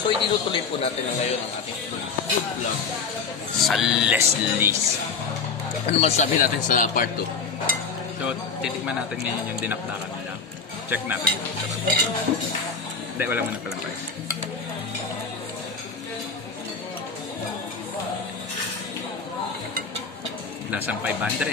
So, itinutuloy po natin na ngayon ang ating food vlog sa Leslie's. Ano masasabi natin sa part 2? So, titikman natin ngayon yung dinakdakan nila. Check natin. Hindi, wala mo na palang price. Lasang 500.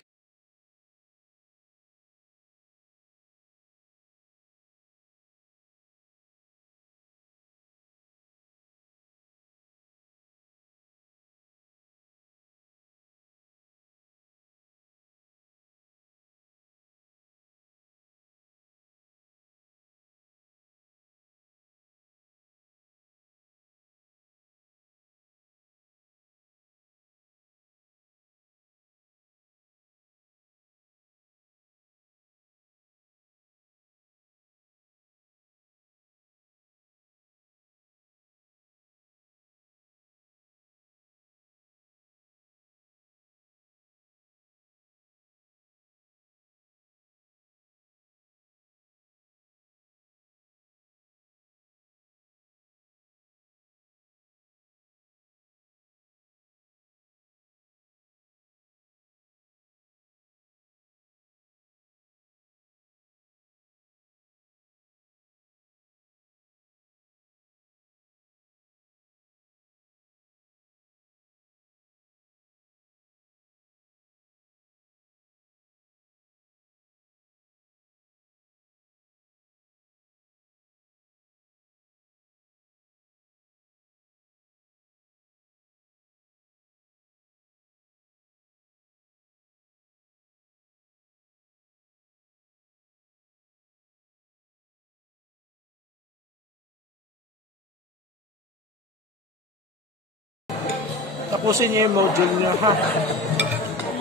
Tapusin niyo yung module niyo, ha?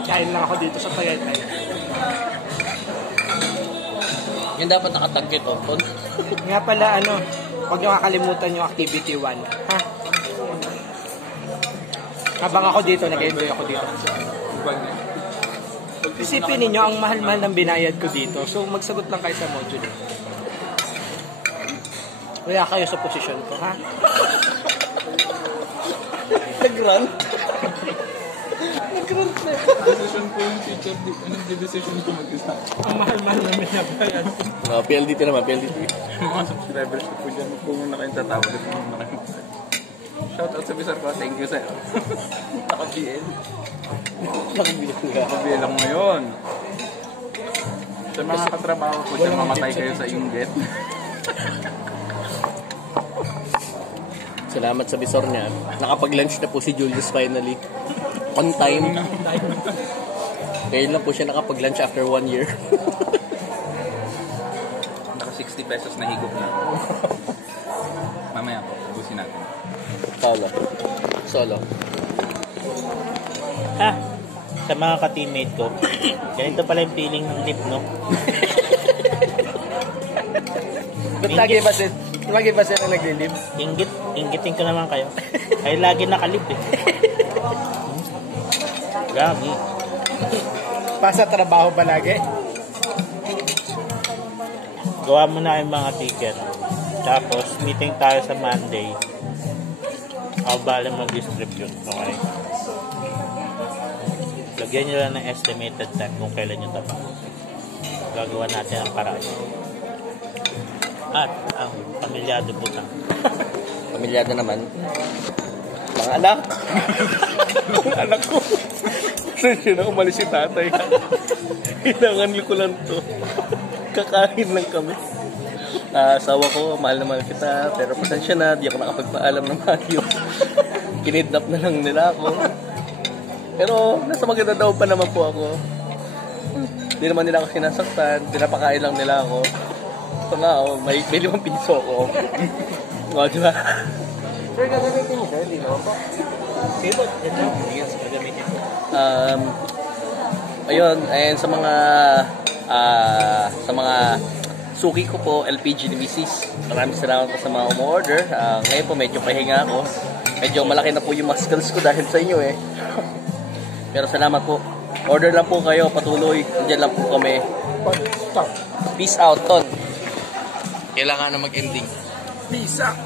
Kain lang ako dito sa Tagaytay. Yan dapat nakatagkit, oh. Nga pala, huwag niyo kakalimutan yung activity 1, ha? Habang ako dito, nag-enjoy ako dito. Isipin ninyo, ang mahal-mahal ng binayad ko dito. So, magsagot lang kayo sa module. Wala kayo sa posisyon ko, ha? Nag-run? Nag-run na. Decision ko yung teacher. Anong decision ko mag-isa? Ang mahal-mahal ng binabayad ko. PLDT naman, PLDT. Mga subscribers ko po dyan. Kung muna kayong tatawag at muna kayong mag-isa. Shoutout sa bisar ko. Thank you, sir. Naka-BL. Naka-BL ako ngayon. Sa mga katrabaho ko dyan, mamatay kayo sa inggit. Salamat sa bisor niya. Nakapag-lunch na po si Julius finally. On time. Ngayon lang po siya nakapag-lunch after 1 year. Naka 60 pesos na higop na. Mamaya po, ubusin natin. Solo. Ha? Sa mga ka-teammate ko, ganito pala yung feeling ng lip, no? Ba't lagi ba siya na naglilip? Inggitin ko naman kayo. Kayo lagi nakalip, eh. Grabe. Pasa trabaho ba lagi? Gawa mo na yung mga ticket. Tapos, meeting tayo sa Monday. Ako bala mag-distribute. Okay? Lagyan nyo lang ng estimated time kung kailan nyo tapos. Gagawa natin ang paraan. At ang pamilyado butang. Pamilyado naman. Mga anak. Mga anak ko. Kasi na umalis si tatay. Hinangan ko lang to. Kakain lang kami. Asawa ko, mahal naman kita. Pero pasensya na, di ako nakapagpaalam ng maayos. Kinidnap na lang nila ako. Pero nasa maganda daw pa naman po ako. Hindi naman nila ako sinasaktan. Pinapakain lang nila ako. Ito nga, may 5 piso ako. Diba? Sir, gagamitin niyo, sir? Hindi naman po. Sino? Ito. Yes, gagamitin ko. Ayun, and sa mga suki ko po, LPG Nemesis. Maraming salamat po sa mga umorder. Ngayon po medyo pahinga ako. Medyo malaki na po yung muscles ko dahil sa inyo eh. Pero salamat po. Order lang po kayo, patuloy. Diyan lang po kami. Peace out, Ton. Kailangan na mag-ending. Peace out.